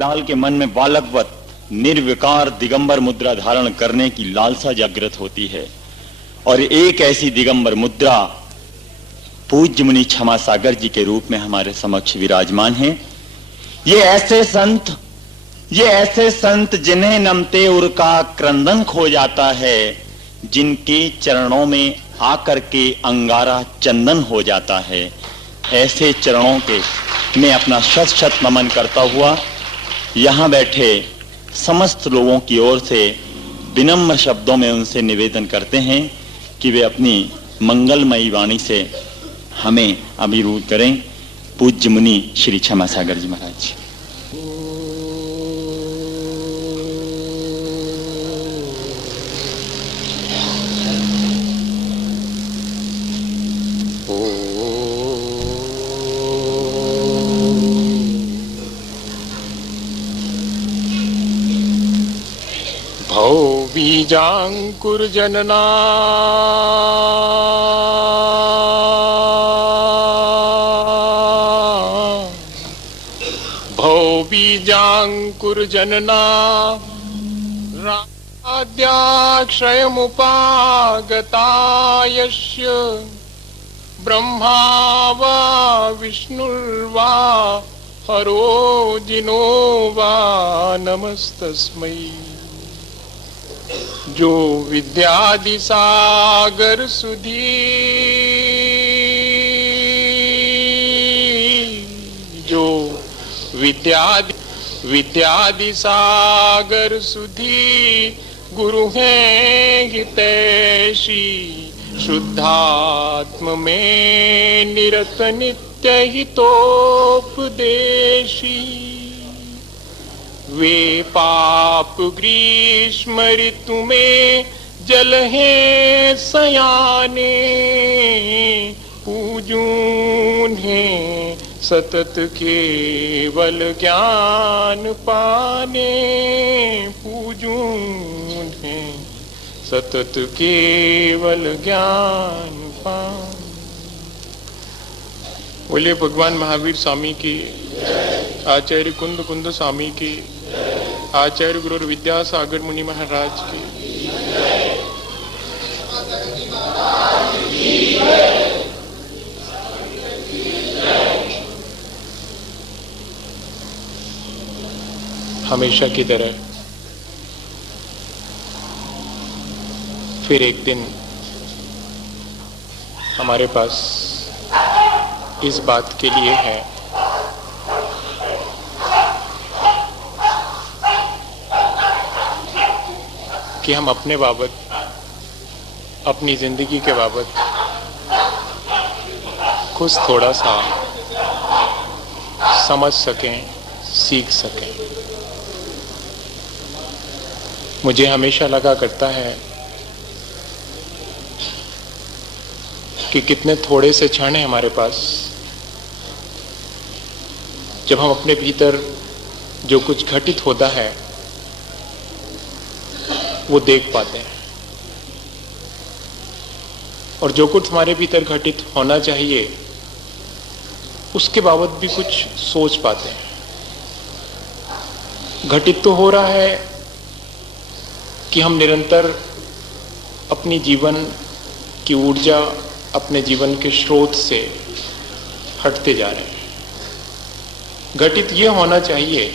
लाल के मन में बालकवत निर्विकार दिगंबर मुद्रा धारण करने की लालसा जागृत होती है और एक ऐसी दिगंबर मुद्रा पूज्य मुनि क्षमा सागर जी के रूप में हमारे समक्ष विराजमान हैं। ये ऐसे संत जिन्हें नमते उर का क्रंदन खो जाता है, जिनके चरणों में आकर के अंगारा चंदन हो जाता है, ऐसे चरणों के मैं अपना शत शत नमन करता हुआ यहाँ बैठे समस्त लोगों की ओर से विनम्र शब्दों में उनसे निवेदन करते हैं कि वे अपनी मंगलमयी वाणी से हमें अभिरूढ़ करें। पूज्य मुनि श्री क्षमा सागर जी महाराज जी। बीजांकुर जनना भौ बीजांकुर जनना राज्याक्षयमुपागता यस्य ब्रह्मा वा विष्णुर्वा हरो जिनो वा नमस्तस्मै। जो विद्यादि सागर सुधी जो विद्यादि सागर सुधी गुरु हैं हितैषी शुद्धात्म में निरत नित्य हितोपदेशी। वे पाप ग्रीष्म ऋतु में जल हैं सयाने पूजून हैं सतत केवल ज्ञान पाने पूजून हैं सतत केवल ज्ञान पाने। बोले भगवान महावीर स्वामी की, आचार्य कुंद कुंद स्वामी की, आचार्य गुरु विद्यासागर मुनि महाराज की। हमेशा की तरह फिर एक दिन हमारे पास इस बात के लिए है कि हम अपने बाबत, अपनी जिंदगी के बाबत कुछ थोड़ा सा समझ सकें, सीख सकें। मुझे हमेशा लगा करता है कि कितने थोड़े से क्षण हैं हमारे पास जब हम अपने भीतर जो कुछ घटित होता है वो देख पाते हैं, और जो कुछ हमारे भीतर घटित होना चाहिए उसके बाबत भी कुछ सोच पाते हैं। घटित तो हो रहा है कि हम निरंतर अपनी जीवन की ऊर्जा, अपने जीवन के स्रोत से हटते जा रहे हैं। घटित ये होना चाहिए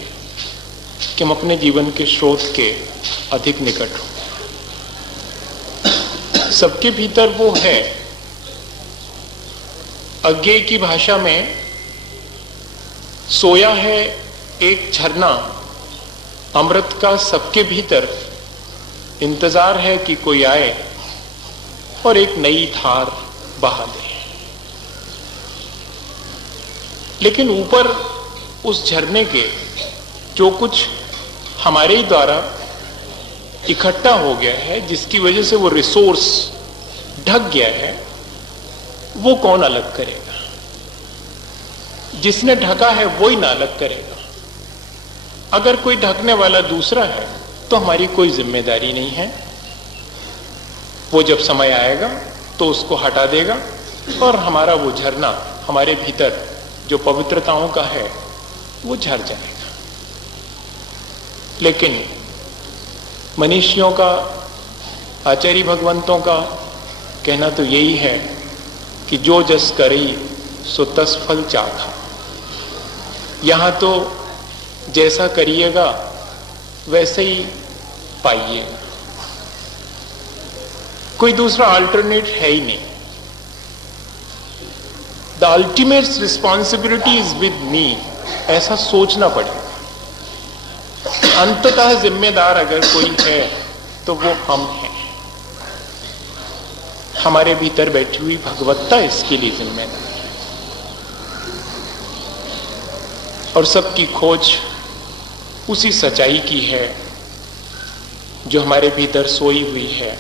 कि हम अपने जीवन के स्रोत के अधिक निकट हो। सबके भीतर वो है। अज्ञेय की भाषा में सोया है एक झरना अमृत का सबके भीतर, इंतजार है कि कोई आए और एक नई धार बहा दे। लेकिन ऊपर उस झरने के जो कुछ हमारे ही द्वारा इकट्ठा हो गया है, जिसकी वजह से वो रिसोर्स ढक गया है, वो कौन अलग करेगा? जिसने ढका है वो ही ना अलग करेगा। अगर कोई ढकने वाला दूसरा है तो हमारी कोई जिम्मेदारी नहीं है। वो जब समय आएगा तो उसको हटा देगा और हमारा वो झरना, हमारे भीतर जो पवित्रताओं का है, वो झर जाएगा। लेकिन मनीषियों का, आचार्य भगवंतों का कहना तो यही है कि जो जस करी सो तस फल चाखा। यहां तो जैसा करिएगा वैसे ही पाइएगा, कोई दूसरा अल्टरनेट है ही नहीं। The ultimate responsibility is with me, ऐसा सोचना पड़ेगा। अंततः जिम्मेदार अगर कोई है तो वो हम हैं। हमारे भीतर बैठी हुई भगवत्ता इसके लिए जिम्मेदार है। और सबकी खोज उसी सच्चाई की है जो हमारे भीतर सोई हुई है।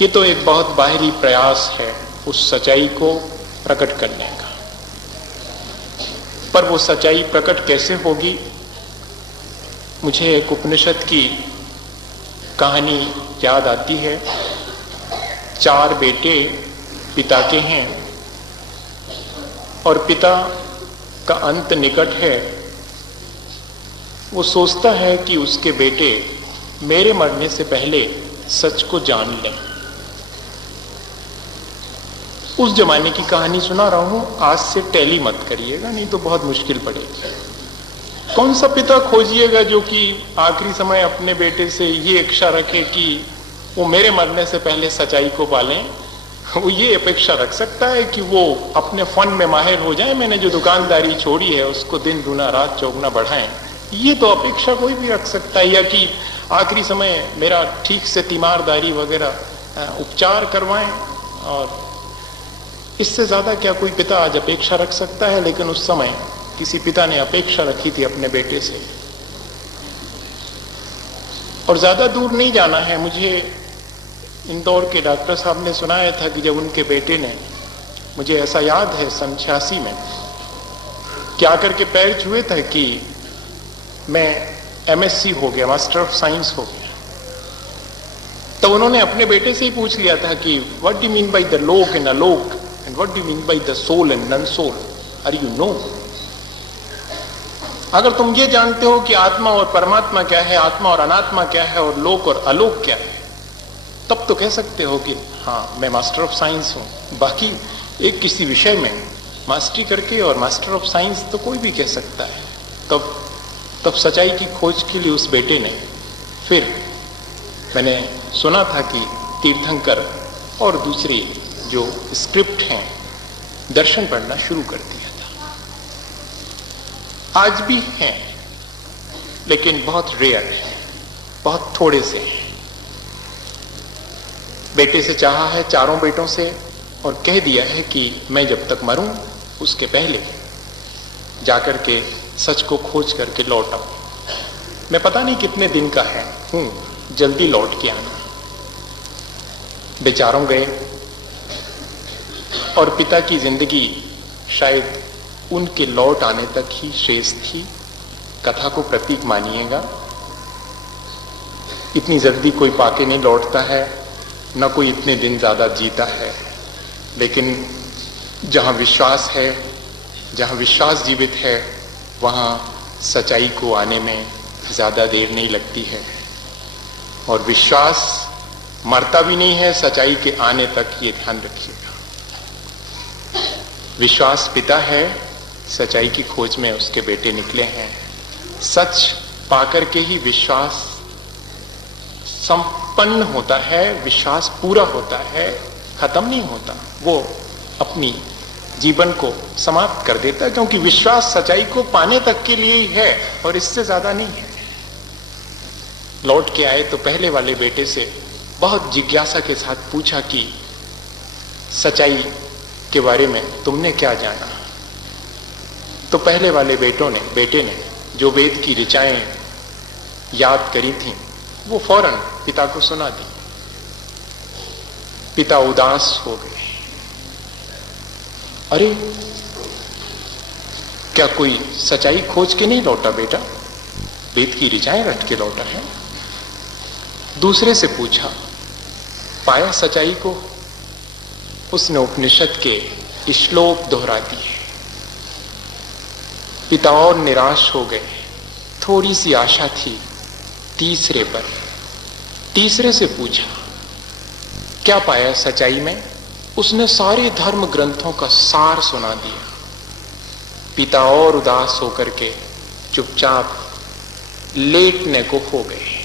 ये तो एक बहुत बाहरी प्रयास है उस सच्चाई को प्रकट करने का, पर वो सच्चाई प्रकट कैसे होगी? मुझे एक उपनिषद की कहानी याद आती है। 4 बेटे पिता के हैं और पिता का अंत निकट है। वो सोचता है कि उसके बेटे मेरे मरने से पहले सच को जान लें। उस जमाने की कहानी सुना रहा हूं, आज से टैली मत करिएगा, नहीं तो बहुत मुश्किल पड़ेगी। कौन सा पिता खोजिएगा जो कि आखिरी समय अपने बेटे से ये इच्छा रखे कि वो मेरे मरने से पहले सच्चाई को पालें? वो ये अपेक्षा रख सकता है कि वो अपने फन में माहिर हो जाए, मैंने जो दुकानदारी छोड़ी है उसको दिन दूना रात चौगुना बढ़ाएं। ये तो अपेक्षा कोई भी रख सकता है। या कि आखिरी समय मेरा ठीक से तीमारदारी वगैरह उपचार करवाएं, और इससे ज्यादा क्या कोई पिता आज अपेक्षा रख सकता है? लेकिन उस समय किसी पिता ने अपेक्षा रखी थी अपने बेटे से। और ज्यादा दूर नहीं जाना है, मुझे इंदौर के डॉक्टर साहब ने सुनाया था कि जब उनके बेटे ने, मुझे ऐसा याद है सन 86 में, कि आकर के पैर छुए थे कि मैं MSc हो गया, मास्टर ऑफ साइंस हो गया, तो उन्होंने अपने बेटे से ही पूछ लिया था कि what do you mean by the लोक एंड अलोक and what do you mean by the soul and non soul, are you know? अगर तुम ये जानते हो कि आत्मा और परमात्मा क्या है, आत्मा और अनात्मा क्या है, और लोक और अलोक क्या है, तब तो कह सकते हो कि हाँ मैं मास्टर ऑफ साइंस हूं। बाकी एक किसी विषय में मास्टरी करके, और मास्टर ऑफ साइंस तो कोई भी कह सकता है। तब सच्चाई की खोज के लिए उस बेटे ने, फिर मैंने सुना था कि तीर्थंकर और दूसरी जो स्क्रिप्ट हैं, दर्शन पढ़ना शुरू कर दिया था। आज भी हैं, लेकिन बहुत रेयर है, बहुत थोड़े से हैं। बेटे से चाहा है, 4 बेटों से, और कह दिया है कि मैं जब तक मरूं उसके पहले जाकर के सच को खोज करके लौट आऊं। मैं पता नहीं कितने दिन का है, जल्दी लौट के आना। बेचारों गए, और पिता की जिंदगी शायद उनके लौट आने तक ही शेष थी। कथा को प्रतीक मानिएगा, इतनी जल्दी कोई पाके नहीं लौटता है, न कोई इतने दिन ज्यादा जीता है। लेकिन जहां विश्वास है, जहां विश्वास जीवित है, वहां सच्चाई को आने में ज्यादा देर नहीं लगती है। और विश्वास मरता भी नहीं है सच्चाई के आने तक, ये ध्यान रखिएगा। विश्वास पिता है, सच्चाई की खोज में उसके बेटे निकले हैं। सच पाकर के ही विश्वास संपन्न होता है, विश्वास पूरा होता है, खत्म नहीं होता। वो अपनी जीवन को समाप्त कर देता है, क्योंकि विश्वास सच्चाई को पाने तक के लिए ही है और इससे ज्यादा नहीं है। लौट के आए तो पहले वाले बेटे से बहुत जिज्ञासा के साथ पूछा कि सच्चाई के बारे में तुमने क्या जाना? तो पहले वाले बेटे ने जो वेद की ऋचाएं याद करी थी, वो फौरन पिता को सुना दी। पिता उदास हो गए। अरे क्या कोई सच्चाई खोज के नहीं लौटा बेटा? वेद की ऋचाएं रट के लौटा है? दूसरे से पूछा, पाया सच्चाई को? उसने उपनिषद के श्लोक दोहरा दिए। पिता और निराश हो गए। थोड़ी सी आशा थी तीसरे पर। तीसरे से पूछा, क्या पाया सच्चाई में? उसने सारे धर्म ग्रंथों का सार सुना दिया। पिता और उदास होकर के चुपचाप लेटने को हो गए।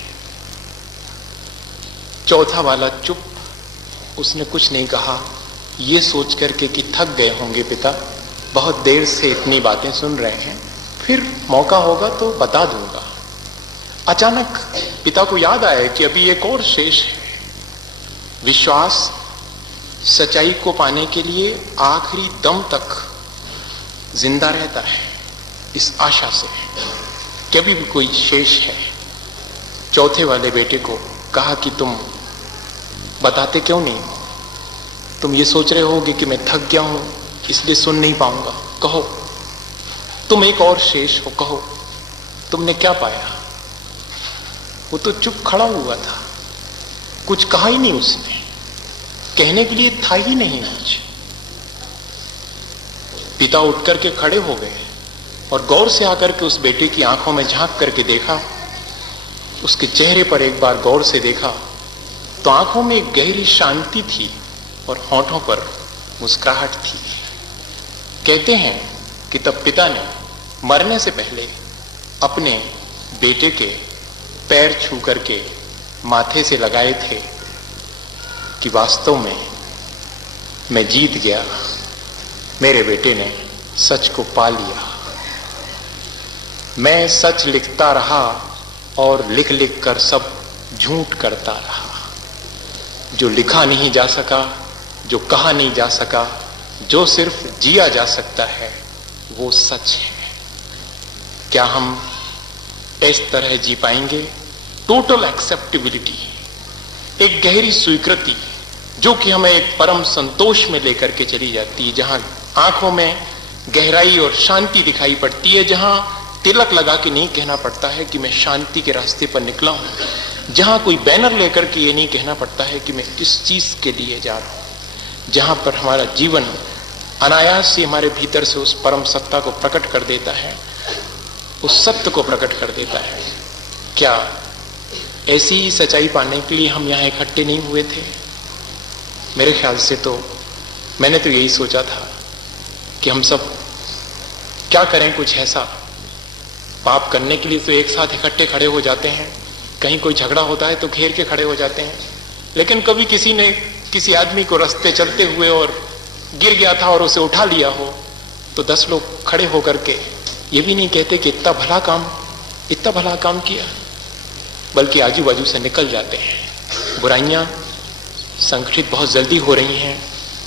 चौथा वाला चुप, उसने कुछ नहीं कहा, ये सोच करके कि थक गए होंगे पिता, बहुत देर से इतनी बातें सुन रहे हैं, फिर मौका होगा तो बता दूंगा। अचानक पिता को याद आया कि अभी एक और शेष है। विश्वास सच्चाई को पाने के लिए आखिरी दम तक जिंदा रहता है, इस आशा से कि अभी भी कोई शेष है। चौथे वाले बेटे को कहा कि तुम बताते क्यों नहीं हो? तुम ये सोच रहे होगे कि मैं थक गया हूं इसलिए सुन नहीं पाऊंगा। कहो, तुम एक और शेष हो, कहो तुमने क्या पाया? वो तो चुप खड़ा हुआ था, कुछ कहा ही नहीं उसने, कहने के लिए था ही नहीं कुछ। पिता उठ करके खड़े हो गए और गौर से आकर के उस बेटे की आंखों में झांक करके देखा। उसके चेहरे पर एक बार गौर से देखा तो आंखों में एक गहरी शांति थी और होठों पर मुस्कुराहट थी। कहते हैं कि तब पिता ने मरने से पहले अपने बेटे के पैर छू करके माथे से लगाए थे कि वास्तव में मैं जीत गया, मेरे बेटे ने सच को पा लिया। मैं सच लिखता रहा और लिख लिख कर सब झूठ करता रहा। जो लिखा नहीं जा सका, जो कहा नहीं जा सका, जो सिर्फ जिया जा सकता है, वो सच है। क्या हम इस तरह जी पाएंगे? टोटल एक्सेप्टेबिलिटी, एक गहरी स्वीकृति जो कि हमें एक परम संतोष में लेकर के चली जाती है, जहां आंखों में गहराई और शांति दिखाई पड़ती है, जहां तिलक लगा के नहीं कहना पड़ता है कि मैं शांति के रास्ते पर निकला हूं, जहां कोई बैनर लेकर के ये नहीं कहना पड़ता है कि मैं किस चीज के लिए जा रहा हूं, जहां पर हमारा जीवन अनायास ही हमारे भीतर से उस परम सत्ता को प्रकट कर देता है, उस सत्य को प्रकट कर देता है। क्या ऐसी ही सच्चाई पाने के लिए हम यहाँ इकट्ठे नहीं हुए थे? मेरे ख्याल से तो मैंने तो यही सोचा था कि हम सब क्या करें कुछ ऐसा। पाप करने के लिए तो एक साथ इकट्ठे खड़े हो जाते हैं, कहीं कोई झगड़ा होता है तो घेर के खड़े हो जाते हैं, लेकिन कभी किसी ने किसी आदमी को रास्ते चलते हुए और गिर गया था और उसे उठा लिया हो तो 10 लोग खड़े होकर के ये भी नहीं कहते कि इतना भला काम किया, बल्कि आजू बाजू से निकल जाते हैं। बुराइयां संगठित बहुत जल्दी हो रही हैं,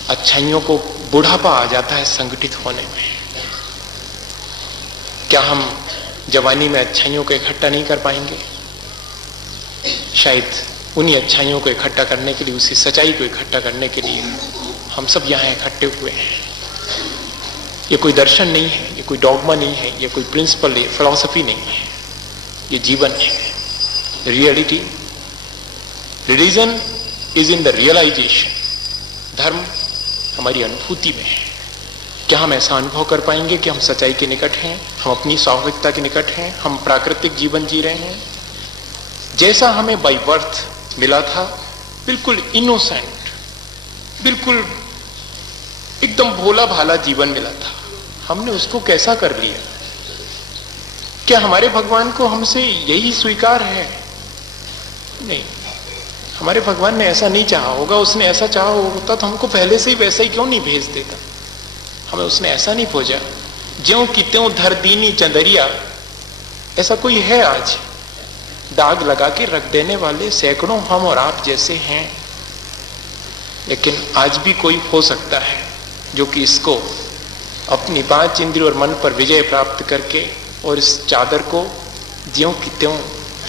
अच्छाइयों को बुढ़ापा आ जाता है संगठित होने में। क्या हम जवानी में अच्छाइयों को इकट्ठा नहीं कर पाएंगे? शायद उन्हीं अच्छाइयों को इकट्ठा करने के लिए, उसी सच्चाई को इकट्ठा करने के लिए हम सब यहाँ इकट्ठे हुए हैं। ये कोई दर्शन नहीं है, ये कोई डॉगमा नहीं है, ये कोई प्रिंसिपल है, फिलॉसफी नहीं है, ये जीवन है, reality. Religion is in the realization. धर्म हमारी अनुभूति में है। क्या हम ऐसा अनुभव कर पाएंगे कि हम सच्चाई के निकट हैं, हम अपनी स्वाभाविकता के निकट हैं, हम प्राकृतिक जीवन जी रहे हैं जैसा हमें बाय बर्थ मिला था, बिल्कुल इनोसेंट, बिल्कुल एकदम भोला भाला जीवन मिला था। हमने उसको कैसा कर लिया? क्या हमारे भगवान को हमसे यही स्वीकार है? नहीं, हमारे भगवान ने ऐसा नहीं चाहा होगा। उसने ऐसा चाहा होता तो हमको पहले से ही वैसा ही क्यों नहीं भेज देता? हमें उसने ऐसा नहीं खोजा, ज्यों कि त्यों धर दीनी चंदरिया। ऐसा कोई है आज? दाग लगा के रख देने वाले सैकड़ों हम और आप जैसे हैं, लेकिन आज भी कोई हो सकता है जो कि इसको अपनी 5 इंद्रियों और मन पर विजय प्राप्त करके और इस चादर को ज्यों कि त्यों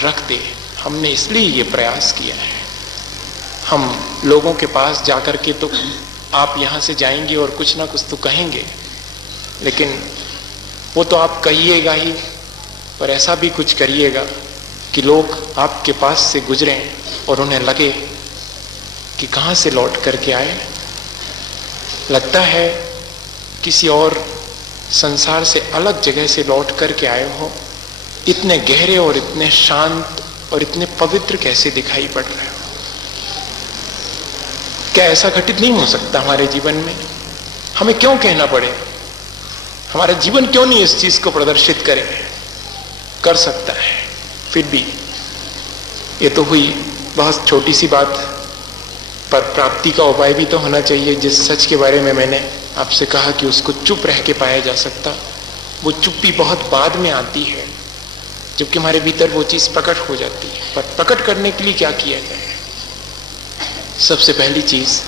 रख दे। हमने इसलिए ये प्रयास किया है। हम लोगों के पास जाकर के तो आप यहाँ से जाएंगे और कुछ ना कुछ तो कहेंगे, लेकिन वो तो आप कहिएगा ही, पर ऐसा भी कुछ करिएगा कि लोग आपके पास से गुजरें और उन्हें लगे कि कहाँ से लौट करके आए। लगता है किसी और संसार से अलग जगह से लौट करके आए हो। इतने गहरे और इतने शांत और इतने पवित्र कैसे दिखाई पड़ रहे हो? क्या ऐसा घटित नहीं हो सकता हमारे जीवन में? हमें क्यों कहना पड़े? हमारा जीवन क्यों नहीं इस चीज को प्रदर्शित करे? कर सकता है। फिर भी ये तो हुई बहुत छोटी सी बात, पर प्राप्ति का उपाय भी तो होना चाहिए। जिस सच के बारे में मैंने आपसे कहा कि उसको चुप रह के पाया जा सकता, वो चुप्पी बहुत बाद में आती है, जबकि हमारे भीतर वो चीज प्रकट हो जाती है। पर प्रकट करने के लिए क्या किया जाए? सबसे पहली चीज,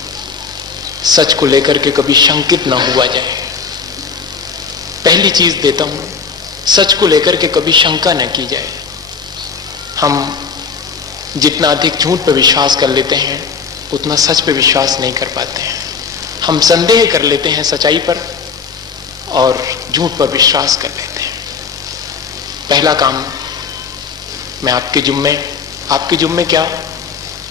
सच को लेकर के कभी शंकित ना हुआ जाए। पहली चीज देता हूं, सच को लेकर के कभी शंका न की जाए। हम जितना अधिक झूठ पर विश्वास कर लेते हैं, उतना सच पे विश्वास नहीं कर पाते हैं। हम संदेह कर लेते हैं सच्चाई पर और झूठ पर विश्वास कर लेते हैं। पहला काम मैं आपके जुम्मे क्या,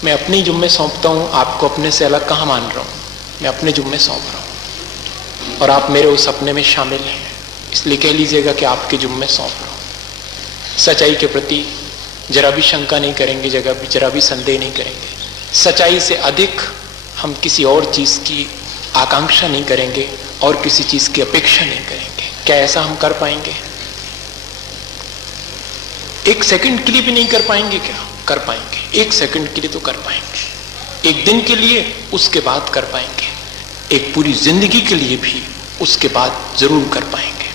मैं अपने ही जुम्मे सौंपता हूं। आपको अपने से अलग कहां मान रहा हूं? मैं अपने जुम्मे सौंप रहा हूं और आप मेरे उस अपने में शामिल हैं, इसलिए कह लीजिएगा कि आपके जुम्मे सौंप रहा हूं। सच्चाई के प्रति जरा भी शंका नहीं करेंगे, जरा भी संदेह नहीं करेंगे। सच्चाई से अधिक हम किसी और चीज की आकांक्षा नहीं करेंगे और किसी चीज की अपेक्षा नहीं करेंगे। क्या ऐसा हम कर पाएंगे? एक सेकंड के लिए भी नहीं कर पाएंगे? क्या कर पाएंगे? एक सेकंड के लिए तो कर पाएंगे, एक दिन के लिए उसके बाद कर पाएंगे, एक पूरी जिंदगी के लिए भी उसके बाद जरूर कर पाएंगे।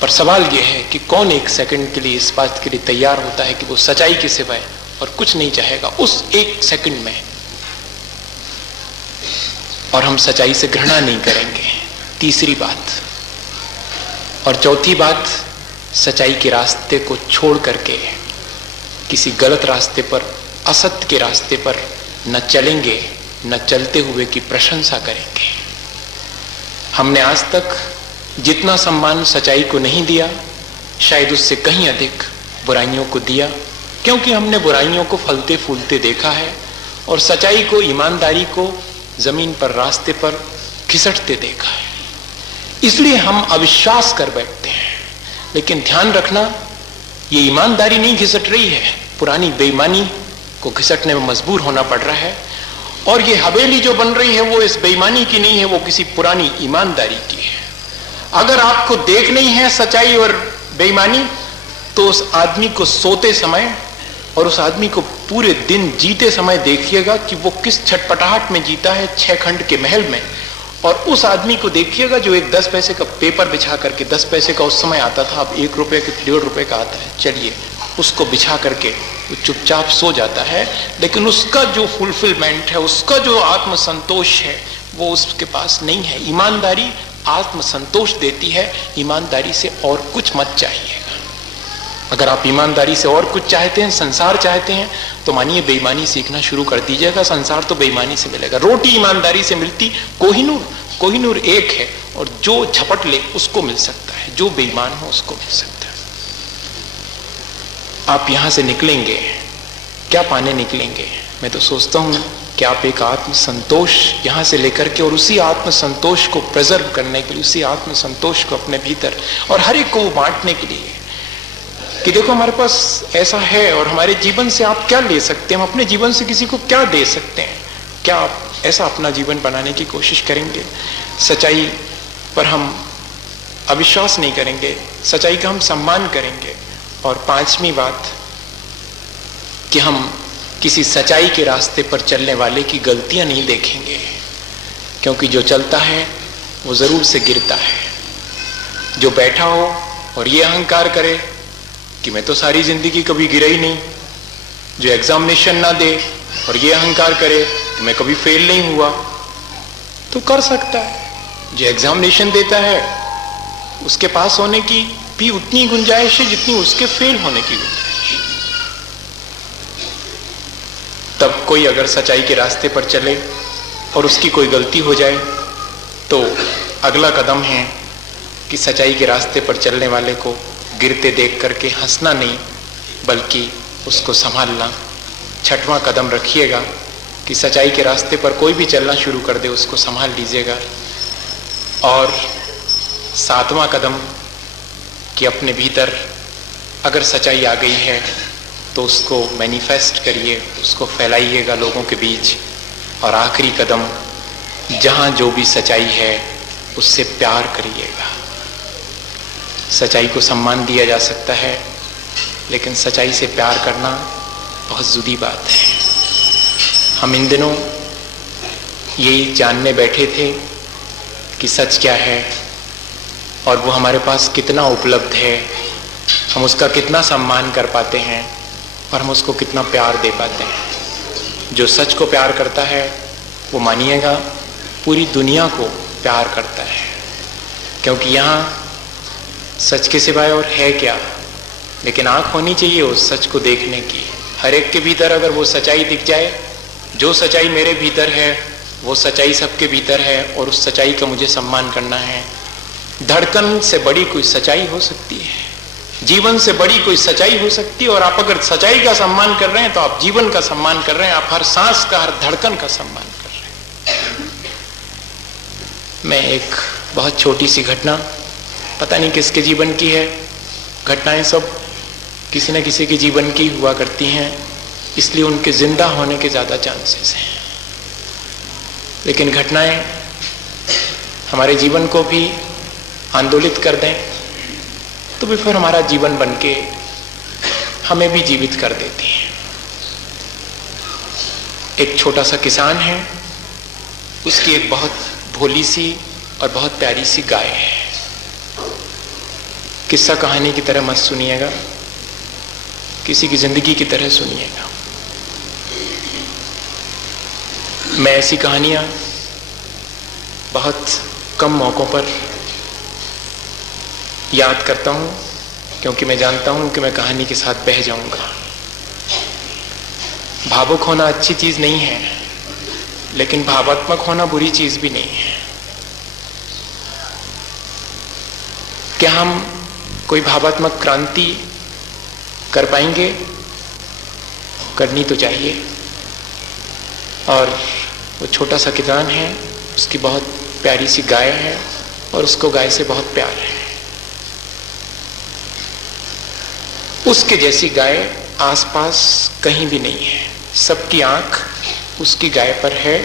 पर सवाल यह है कि कौन एक सेकंड के लिए इस बात के लिए तैयार होता है कि वो सच्चाई के सिवाय और कुछ नहीं चाहेगा उस एक सेकंड में, और हम सच्चाई से घृणा नहीं करेंगे। तीसरी बात। और चौथी बात, सच्चाई के रास्ते को छोड़ करके किसी गलत रास्ते पर, असत्य के रास्ते पर न चलेंगे, न चलते हुए की प्रशंसा करेंगे। हमने आज तक जितना सम्मान सच्चाई को नहीं दिया, शायद उससे कहीं अधिक बुराइयों को दिया, क्योंकि हमने बुराइयों को फलते फूलते देखा है और सच्चाई को, ईमानदारी को जमीन पर, रास्ते पर घिसटते देखा है। इसलिए हम अविश्वास कर बैठते हैं। लेकिन ध्यान रखना, ये ईमानदारी नहीं घिसट रही है, पुरानी बेईमानी को घिसटने में मजबूर होना पड़ रहा है। और ये हवेली जो बन रही है वो इस बेईमानी की नहीं है, वो किसी पुरानी ईमानदारी की है। अगर आपको देख नहीं है सच्चाई और बेईमानी, तो उस आदमी को सोते समय और उस आदमी को पूरे दिन जीते समय देखिएगा कि वो किस छटपटाहट में जीता है 6 खंड के महल में। और उस आदमी को देखिएगा जो एक 10 पैसे का पेपर बिछा करके, 10 पैसे का उस समय आता था, अब 1 रुपए के 1.5 रुपए का आता है, चलिए उसको बिछा करके वो चुपचाप सो जाता है। लेकिन उसका जो फुलफिलमेंट है, उसका जो आत्मसंतोष है, वो उसके पास नहीं है। ईमानदारी आत्मसंतोष देती है, ईमानदारी से और कुछ मत चाहिएगा। अगर आप ईमानदारी से और कुछ चाहते हैं, संसार चाहते हैं, तो मानिए बेईमानी सीखना शुरू कर दीजिएगा। संसार तो बेईमानी से मिलेगा। रोटी ईमानदारी से मिलती, कोहिनूर एक है, और जो झपट ले उसको मिल सकता है, जो बेईमान हो उसको मिल सकता है। आप यहां से निकलेंगे, क्या पाने निकलेंगे? मैं तो सोचता हूं कि आप एक आत्मसंतोष यहां से लेकर के, और उसी आत्मसंतोष को प्रिजर्व करने के लिए, उसी आत्मसंतोष को अपने भीतर और हर एक को बांटने के लिए, कि देखो हमारे पास ऐसा है और हमारे जीवन से आप क्या ले सकते हैं, हम अपने जीवन से किसी को क्या दे सकते हैं, क्या आप ऐसा अपना जीवन बनाने की कोशिश करेंगे? सच्चाई पर हम अविश्वास नहीं करेंगे, सच्चाई का हम सम्मान करेंगे। और 5वीं बात कि हम किसी सच्चाई के रास्ते पर चलने वाले की गलतियां नहीं देखेंगे, क्योंकि जो चलता है वो जरूर से गिरता है। जो बैठा हो और ये अहंकार करे कि मैं तो सारी जिंदगी कभी गिरा ही नहीं, जो एग्जामिनेशन ना दे और ये अहंकार करे कि मैं कभी फेल नहीं हुआ, तो कर सकता है। जो एग्जामिनेशन देता है उसके पास होने की भी उतनी गुंजाइश है जितनी उसके फेल होने की गुंजाइश। तब कोई अगर सच्चाई के रास्ते पर चले और उसकी कोई गलती हो जाए, तो अगला कदम है कि सच्चाई के रास्ते पर चलने वाले को गिरते देख करके हंसना नहीं, बल्कि उसको संभालना। 6वां कदम रखिएगा कि सच्चाई के रास्ते पर कोई भी चलना शुरू कर दे, उसको संभाल लीजिएगा। और 7वां कदम कि अपने भीतर अगर सच्चाई आ गई है तो उसको मैनिफेस्ट करिए, उसको फैलाइएगा लोगों के बीच। और आखिरी कदम, जहां जो भी सच्चाई है उससे प्यार करिएगा। सच्चाई को सम्मान दिया जा सकता है, लेकिन सच्चाई से प्यार करना बहुत जुदी बात है। हम इन दिनों यही जानने बैठे थे कि सच क्या है और वो हमारे पास कितना उपलब्ध है, हम उसका कितना सम्मान कर पाते हैं और हम उसको कितना प्यार दे पाते हैं। जो सच को प्यार करता है वो मानिएगा पूरी दुनिया को प्यार करता है, क्योंकि यहाँ सच के सिवाय और है क्या। लेकिन आंख होनी चाहिए उस सच को देखने की। हर एक के भीतर अगर वो सच्चाई दिख जाए, जो सच्चाई मेरे भीतर है वो सच्चाई सबके भीतर है और उस सच्चाई का मुझे सम्मान करना है। धड़कन से बड़ी कोई सच्चाई हो सकती है, जीवन से बड़ी कोई सच्चाई हो सकती है। और आप अगर सच्चाई का सम्मान कर रहे हैं तो आप जीवन का सम्मान कर रहे हैं, आप हर सांस का, हर धड़कन का सम्मान कर रहे हैं। मैं एक बहुत छोटी सी घटना, पता नहीं किसके जीवन की है, घटनाएं सब किसी न किसी के जीवन की हुआ करती हैं, इसलिए उनके जिंदा होने के ज्यादा चांसेस हैं। लेकिन घटनाएं हमारे जीवन को भी आंदोलित कर दें तो भी फिर हमारा जीवन बनके हमें भी जीवित कर देती हैं। एक छोटा सा किसान है, उसकी एक बहुत भोली सी और बहुत प्यारी सी गाय है। किस्सा कहानी की तरह मत सुनिएगा, किसी की जिंदगी की तरह सुनिएगा। मैं ऐसी कहानियां बहुत कम मौकों पर याद करता हूं, क्योंकि मैं जानता हूं कि मैं कहानी के साथ बह जाऊंगा। भावुक होना अच्छी चीज नहीं है, लेकिन भावात्मक होना बुरी चीज भी नहीं है। क्या हम कोई भावात्मक क्रांति कर पाएंगे? करनी तो चाहिए। और वो छोटा सा किसान है, उसकी बहुत प्यारी सी गाय है और उसको गाय से बहुत प्यार है। उसके जैसी गाय आसपास कहीं भी नहीं है। सबकी आंख उसकी गाय पर है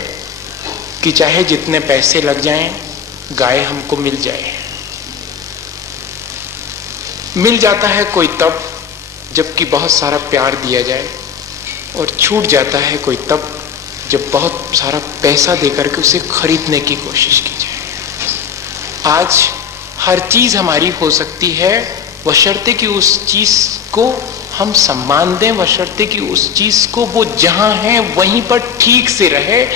कि चाहे जितने पैसे लग जाएं, गाय हमको मिल जाए। मिल जाता है कोई तब जबकि बहुत सारा प्यार दिया जाए, और छूट जाता है कोई तब जब बहुत सारा पैसा देकर के उसे खरीदने की कोशिश की जाए। आज हर चीज हमारी हो सकती है, बशर्ते कि उस चीज को हम सम्मान दें, बशर्ते कि उस चीज को वो जहां है वहीं पर ठीक से रहे,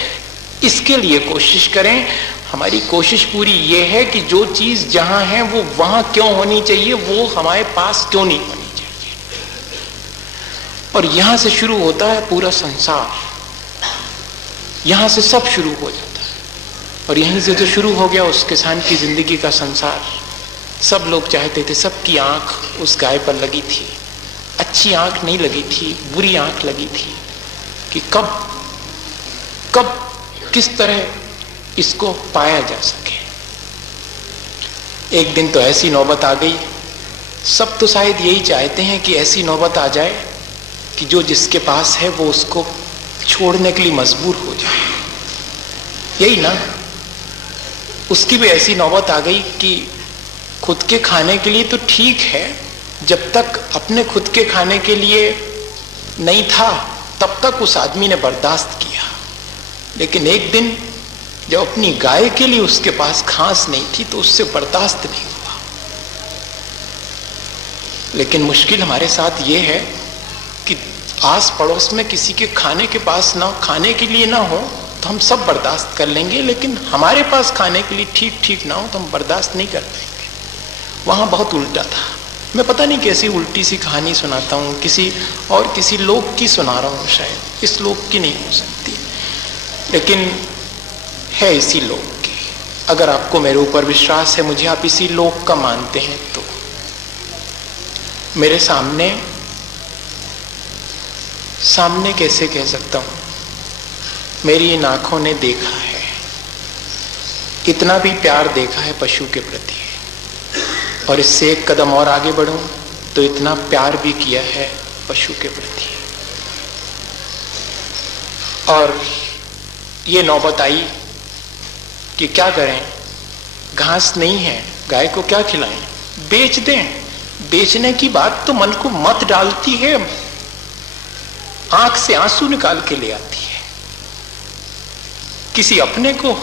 इसके लिए कोशिश करें। हमारी कोशिश पूरी ये है कि जो चीज जहां है वो वहां क्यों होनी चाहिए, वो हमारे पास क्यों नहीं होनी चाहिए। और यहां से शुरू होता है पूरा संसार, यहां से सब शुरू हो जाता है। और यहीं से जो शुरू हो गया उस किसान की जिंदगी का संसार, सब लोग चाहते थे, सबकी आंख उस गाय पर लगी थी। अच्छी आंख नहीं लगी थी, बुरी आंख लगी थी कि कब किस तरह इसको पाया जा सके। एक दिन तो ऐसी नौबत आ गई, सब तो शायद यही चाहते हैं कि ऐसी नौबत आ जाए कि जो जिसके पास है वो उसको छोड़ने के लिए मजबूर हो जाए, यही ना। उसकी भी ऐसी नौबत आ गई कि खुद के खाने के लिए तो ठीक है, जब तक अपने खुद के खाने के लिए नहीं था तब तक उस आदमी ने बर्दाश्त किया। लेकिन एक दिन जब अपनी गाय के लिए उसके पास घास नहीं थी तो उससे बर्दाश्त नहीं हुआ। लेकिन मुश्किल हमारे साथ ये है कि आस पड़ोस में किसी के खाने के पास ना, खाने के लिए ना हो तो हम सब बर्दाश्त कर लेंगे, लेकिन हमारे पास खाने के लिए ठीक ना हो तो हम बर्दाश्त नहीं कर पाएंगे। वहां बहुत उल्टा था। मैं पता नहीं कैसी उल्टी सी कहानी सुनाता हूँ, किसी लोक की सुना रहा हूँ, शायद इस लोक की नहीं हो सकती, लेकिन है इसी लोक की। अगर आपको मेरे ऊपर विश्वास है, मुझे आप इसी लोक का मानते हैं, तो मेरे सामने कैसे कह सकता हूं, मेरी इन आंखों ने देखा है, इतना भी प्यार देखा है पशु के प्रति। और इससे एक कदम और आगे बढ़ूं तो इतना प्यार भी किया है पशु के प्रति। और ये नौबत आई कि क्या करें, घास नहीं है, गाय को क्या खिलाएं, बेच दें। बेचने की बात तो मन को मत डालती है, आंख से आंसू निकाल के ले आती है। किसी अपने को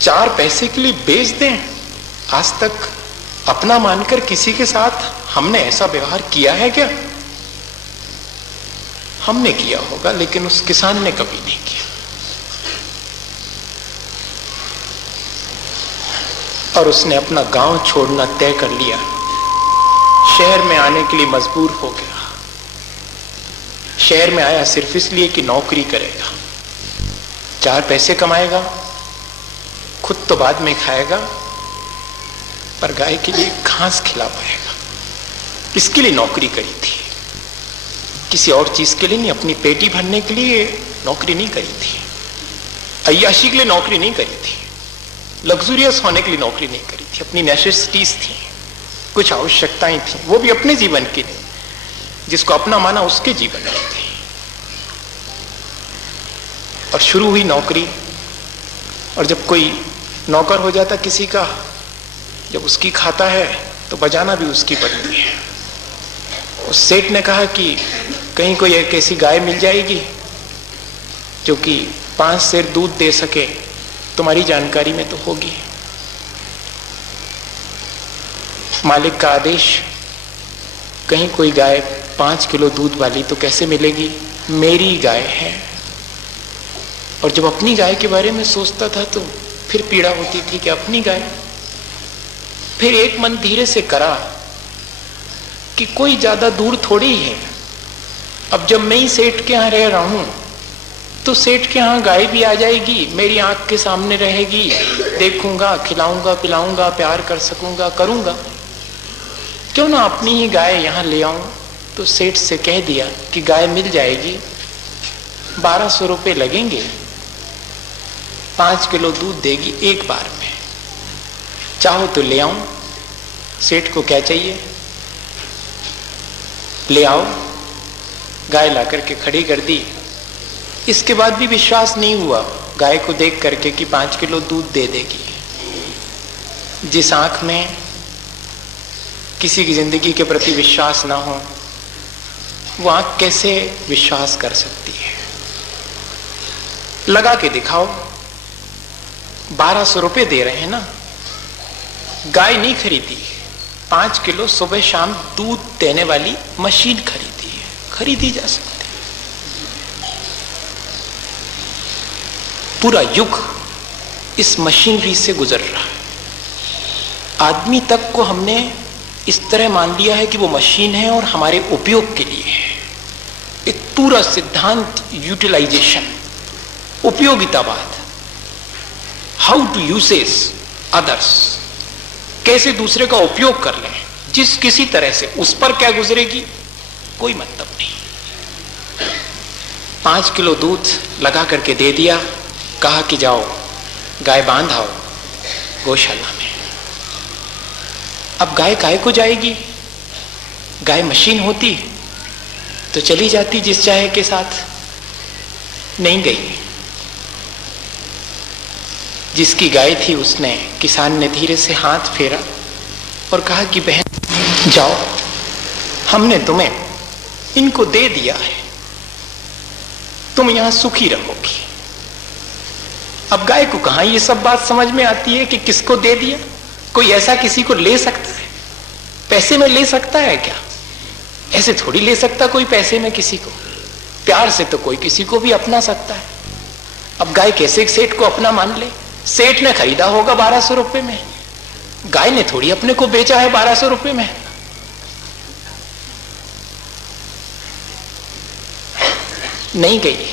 4 पैसे के लिए बेच दें। आज तक अपना मानकर किसी के साथ हमने ऐसा व्यवहार किया है क्या? हमने किया होगा, लेकिन उस किसान ने कभी नहीं किया। और उसने अपना गांव छोड़ना तय कर लिया, शहर में आने के लिए मजबूर हो गया। शहर में आया सिर्फ इसलिए कि नौकरी करेगा, 4 पैसे कमाएगा, खुद तो बाद में खाएगा, पर गाय के लिए घास खिला पाएगा। इसके लिए नौकरी करी थी, किसी और चीज के लिए नहीं। अपनी पेटी भरने के लिए नौकरी नहीं करी थी, अय्याशी के लिए नौकरी नहीं करी थी, लग्जूरियस होने के लिए नौकरी नहीं करी थी। अपनी नेसेसिटीज थी, कुछ आवश्यकताएं थी, वो भी अपने जीवन के लिए। जिसको अपना माना उसके जीवन की थी। और शुरू हुई नौकरी। और जब कोई नौकर हो जाता किसी का, जब उसकी खाता है तो बजाना भी उसकी पड़ती है। उस सेठ ने कहा कि कहीं कोई एक ऐसी गाय मिल जाएगी जो कि 5 सेर दूध दे सके, तुम्हारी जानकारी में तो होगी। मालिक का आदेश, कहीं कोई गाय 5 किलो दूध वाली तो कैसे मिलेगी, मेरी गाय है। और जब अपनी गाय के बारे में सोचता था तो फिर पीड़ा होती थी कि अपनी गाय। फिर एक मन धीरे से करा कि कोई ज्यादा दूर थोड़ी ही है। अब जब मैं ही सेठ के यहाँ रह रहा हूं तो सेठ के यहाँ गाय भी आ जाएगी, मेरी आंख के सामने रहेगी, देखूंगा, खिलाऊंगा, पिलाऊंगा, प्यार कर सकूंगा, करूंगा। क्यों ना अपनी ही गाय यहाँ ले आऊं। तो सेठ से कह दिया कि गाय मिल जाएगी, 1200 रुपये लगेंगे, 5 किलो दूध देगी एक बार में, चाहो तो ले आऊं। सेठ को क्या चाहिए, ले आओ। गाय ला करके खड़ी कर दी। इसके बाद भी विश्वास नहीं हुआ गाय को देख करके कि 5 किलो दूध दे देगी। जिस आंख में किसी की जिंदगी के प्रति विश्वास ना हो, वो आंख कैसे विश्वास कर सकती है। लगा के दिखाओ, 1200 रुपये दे रहे हैं ना। गाय नहीं खरीदी, 5 किलो सुबह शाम दूध देने वाली मशीन खरीदी है, खरीदी जा सकती है। पूरा युग इस मशीनरी से गुजर रहा है। आदमी तक को हमने इस तरह मान लिया है कि वो मशीन है और हमारे उपयोग के लिए है। एक पूरा सिद्धांत यूटिलाइजेशन, उपयोगितावाद, हाउ टू यूसेस अदर्स, कैसे दूसरे का उपयोग कर लें, जिस किसी तरह से। उस पर क्या गुजरेगी कोई मतलब नहीं। 5 किलो दूध लगा करके दे दिया, कहा कि जाओ गाय बांध आओ गौशाला में। अब गाय काय को जाएगी, गाय मशीन होती तो चली जाती जिस चाहे के साथ, नहीं गई। जिसकी गाय थी उसने, किसान ने धीरे से हाथ फेरा और कहा कि बहन जाओ, हमने तुम्हें इनको दे दिया है, तुम यहां सुखी रहोगी। अब गाय को कहां ये सब बात समझ में आती है कि किसको दे दिया। कोई ऐसा किसी को ले सकता है? पैसे में ले सकता है क्या? ऐसे थोड़ी ले सकता कोई पैसे में किसी को। प्यार से तो कोई किसी को भी अपना सकता है। अब गाय कैसे सेठ को अपना मान ले? सेठ ने खरीदा होगा 1200 रुपए में, गाय ने थोड़ी अपने को बेचा है 1200 रुपए में। नहीं गई,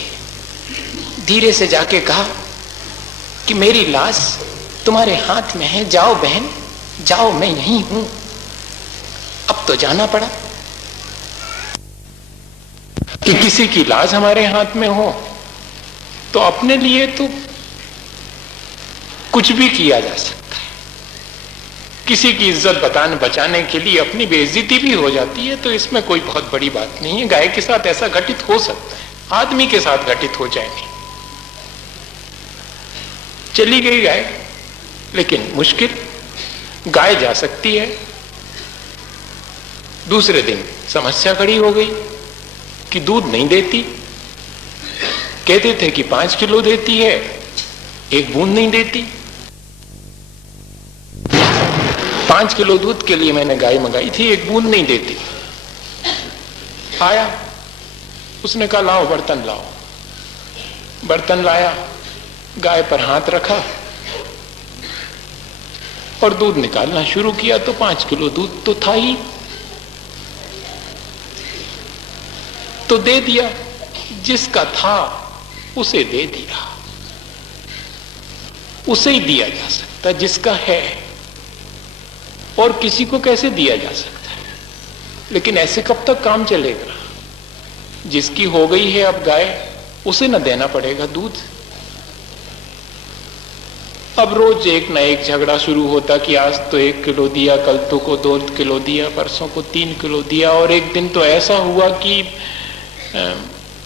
धीरे से जाके कहा कि मेरी लाश तुम्हारे हाथ में है, जाओ बहन जाओ, मैं यहीं हूं। अब तो जाना पड़ा कि किसी की लाश हमारे हाथ में हो तो अपने लिए तो कुछ भी किया जा सकता है, किसी की इज्जत बचाने के लिए अपनी बेइज्जती भी हो जाती है, तो इसमें कोई बहुत बड़ी बात नहीं है। गाय के साथ ऐसा घटित हो सकता है, आदमी के साथ घटित हो जाए नहीं। चली गई गाय, लेकिन मुश्किल, गाय जा सकती है। दूसरे दिन समस्या खड़ी हो गई कि दूध नहीं देती। कहते थे कि 5 किलो देती है, 1 बूंद नहीं देती। 5 किलो दूध के लिए मैंने गाय मंगाई थी, 1 बूंद नहीं देती। आया, उसने कहा लाओ बर्तन लाओ। बर्तन लाया, गाय पर हाथ रखा और दूध निकालना शुरू किया, तो 5 किलो दूध तो था ही, तो दे दिया। जिसका था उसे दे दिया। उसे ही दिया जा सकता जिसका है, और किसी को कैसे दिया जा सकता है। लेकिन ऐसे कब तक काम चलेगा? जिसकी हो गई है अब गाय, उसे न देना पड़ेगा दूध। अब रोज एक न एक झगड़ा शुरू होता कि आज तो 1 किलो दिया, कल तो को 2 किलो दिया, परसों को 3 किलो दिया। और एक दिन तो ऐसा हुआ कि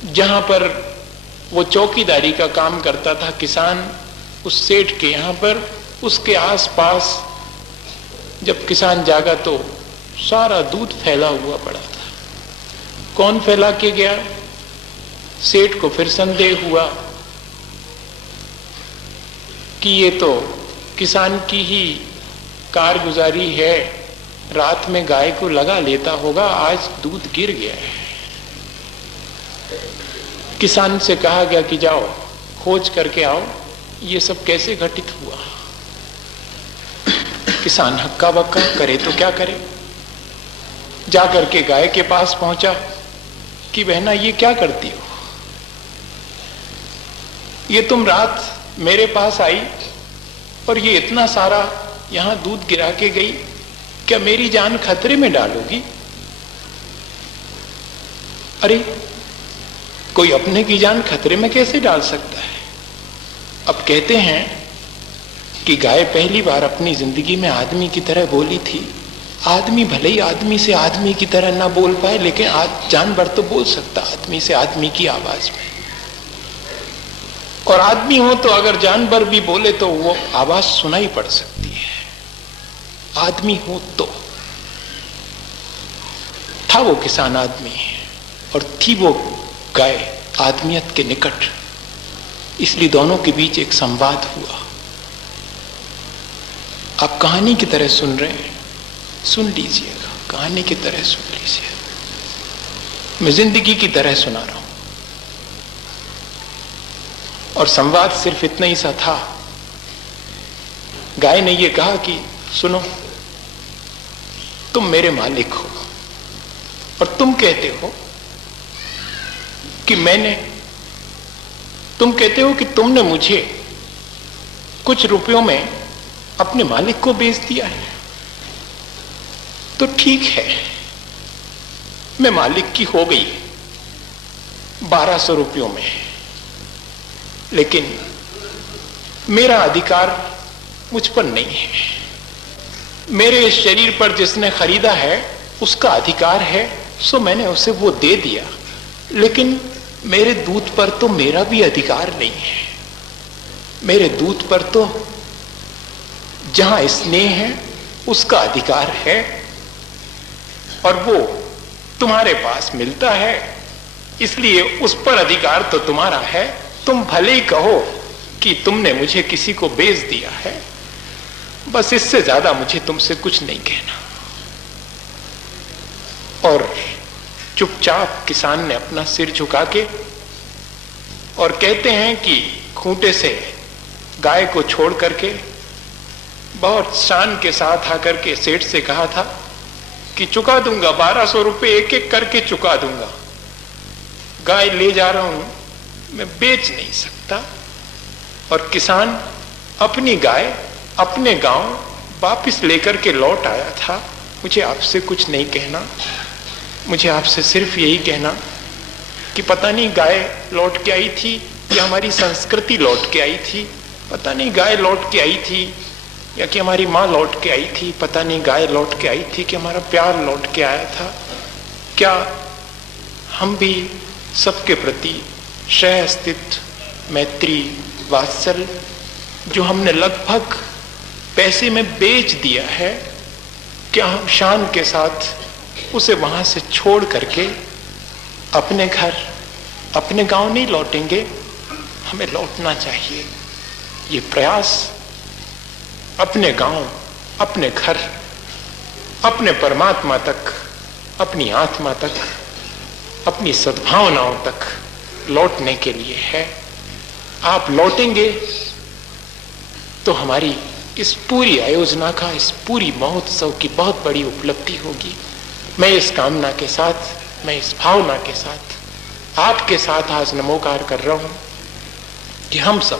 जहां पर वो चौकीदारी का काम करता था किसान, उस सेठ के यहां पर, उसके आसपास जब किसान जागा तो सारा दूध फैला हुआ पड़ा था। कौन फैला के गया? सेठ को फिर संदेह हुआ कि ये तो किसान की ही कारगुजारी है, रात में गाय को लगा लेता होगा, आज दूध गिर गया है। किसान से कहा गया कि जाओ खोज करके आओ, ये सब कैसे घटित हुआ। किसान हक्का बक्का करे तो क्या करे। जाकर के गाय के पास पहुंचा कि बहना ये क्या करती हो, ये तुम रात मेरे पास आई और ये इतना सारा यहां दूध गिरा के गई, क्या मेरी जान खतरे में डालोगी? अरे कोई अपने की जान खतरे में कैसे डाल सकता है। अब कहते हैं कि गाय पहली बार अपनी जिंदगी में आदमी की तरह बोली थी। आदमी भले ही आदमी से आदमी की तरह ना बोल पाए, लेकिन जानवर तो बोल सकता आदमी से आदमी की आवाज में। और आदमी हो तो अगर जानवर भी बोले तो वो आवाज सुनाई पड़ सकती है। आदमी हो तो था वो किसान आदमी और थी वो गाय आदमियत के निकट, इसलिए दोनों के बीच एक संवाद हुआ। आप कहानी की तरह सुन रहे हैं, सुन लीजिएगा, कहानी की तरह सुन लीजिए। मैं जिंदगी की तरह सुना रहा हूं। और संवाद सिर्फ इतना ही सा था। गाय ने यह कहा कि सुनो, तुम मेरे मालिक हो और तुम कहते हो कि तुम कहते हो कि तुमने मुझे कुछ रुपयों में अपने मालिक को बेच दिया है। तो ठीक है, मैं मालिक की हो गई 1200 रुपयों में, लेकिन मेरा अधिकार मुझ पर नहीं है। मेरे शरीर पर जिसने खरीदा है उसका अधिकार है, सो मैंने उसे वो दे दिया। लेकिन मेरे दूध पर तो मेरा भी अधिकार नहीं है। मेरे दूध पर तो जहां स्नेह है उसका अधिकार है, और वो तुम्हारे पास मिलता है, इसलिए उस पर अधिकार तो तुम्हारा है। तुम भले ही कहो कि तुमने मुझे किसी को बेच दिया है, बस इससे ज्यादा मुझे तुमसे कुछ नहीं कहना। और चुपचाप किसान ने अपना सिर झुका के, और कहते हैं कि खूंटे से गाय को छोड़ करके बहुत शान के साथ आकर के सेठ से कहा था कि चुका दूंगा, 1200 रुपए एक एक करके चुका दूंगा। गाय ले जा रहा हूं, मैं बेच नहीं सकता। और किसान अपनी गाय अपने गांव वापस लेकर के लौट आया था। मुझे आपसे कुछ नहीं कहना, मुझे आपसे सिर्फ यही कहना कि पता नहीं गाय लौट के आई थी या हमारी संस्कृति लौट के आई थी। पता नहीं गाय लौट के आई थी या कि हमारी माँ लौट के आई थी, पता नहीं गाय लौट के आई थी कि हमारा प्यार लौट के आया था। क्या हम भी सबके प्रति सह-अस्तित्व, मैत्री, वात्सल्य जो हमने लगभग पैसे में बेच दिया है, क्या हम शान के साथ उसे वहां से छोड़ करके अपने घर, अपने गांव नहीं लौटेंगे? हमें लौटना चाहिए। ये प्रयास अपने गांव, अपने घर, अपने परमात्मा तक, अपनी आत्मा तक, अपनी सद्भावनाओं तक लौटने के लिए है। आप लौटेंगे तो हमारी इस पूरी आयोजना का, इस पूरी महोत्सव की बहुत बड़ी उपलब्धि होगी। मैं इस कामना के साथ, मैं इस भावना के साथ आपके साथ आज नमोकार कर रहा हूं कि हम सब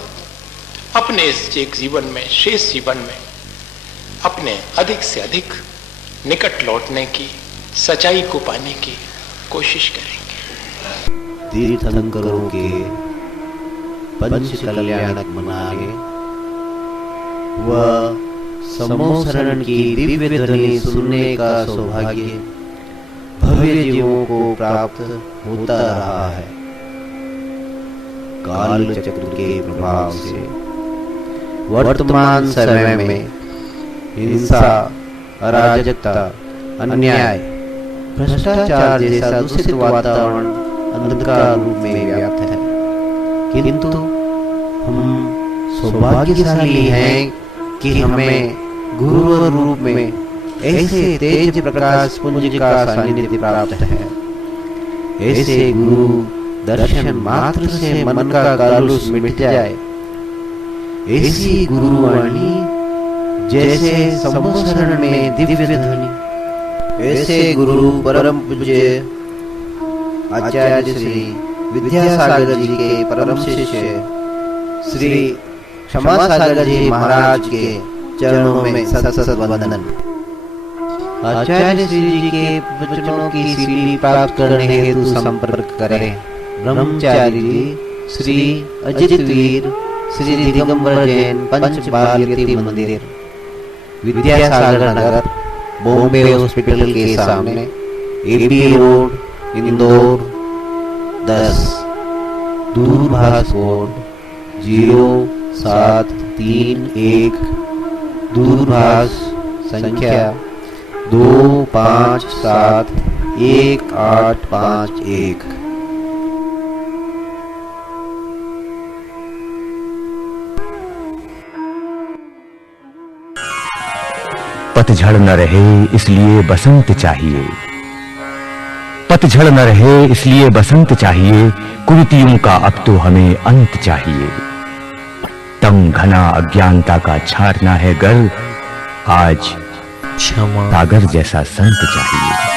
अपने इस एक जीवन में, शेष जीवन में अपने अधिक से अधिक निकट लौटने की, सच्चाई को पाने की कोशिश करेंगे। तीर्थंकरों के पंच कल्याणक मनाए व समूह शरण की दिव्य ध्वनि सुनने का सौभाग्य भव्य जीवों को प्राप्त होता रहा है। काल चक्र के प्रभाव से वर्तमान समय में हिंसा, अराजकता, अन्याय, भ्रष्टाचार जैसा दूषित वातावरण अंधकार रूप में व्याप्त है, किंतु हम सौभाग्यशाली हैं कि हमें गुरु रूप में ऐसे तेज प्रकाश पुंज का सानिध्य प्राप्त है। ऐसे गुरु दर्शन मात्र से मन का कालुष मिट जाए, ऐसी गुरुवाणी जैसे समूह शरण में दिव्य ध्वनि, ऐसे गुरु परम पूज्य आचार्य श्री विद्यासागर जी के परम शिष्य श्री क्षमा सागर जी महाराज के चरणों में सत वंदन। आचार्य श्री जी के वचनों की सीढ़ी प्राप्त करने हेतु संपर्क करें ब्रह्मचारी जी, श्री अजित वीर, श्री दिगंबर जैन पंच बालयती मंदिर, विद्यासागर नगर, बॉम्बे हॉस्पिटल के सामने, एपी रोड, इंदौर 10। दूरभाष कोड 0731, दूरभाष संख्या 25718551। पतझड़ न रहे इसलिए बसंत चाहिए, पतझड़ न रहे इसलिए बसंत चाहिए, कुरीतियों का अब तो हमें अंत चाहिए। तंग घना अज्ञानता का छारना है गर, आज क्षमा सागर जैसा संत चाहिए।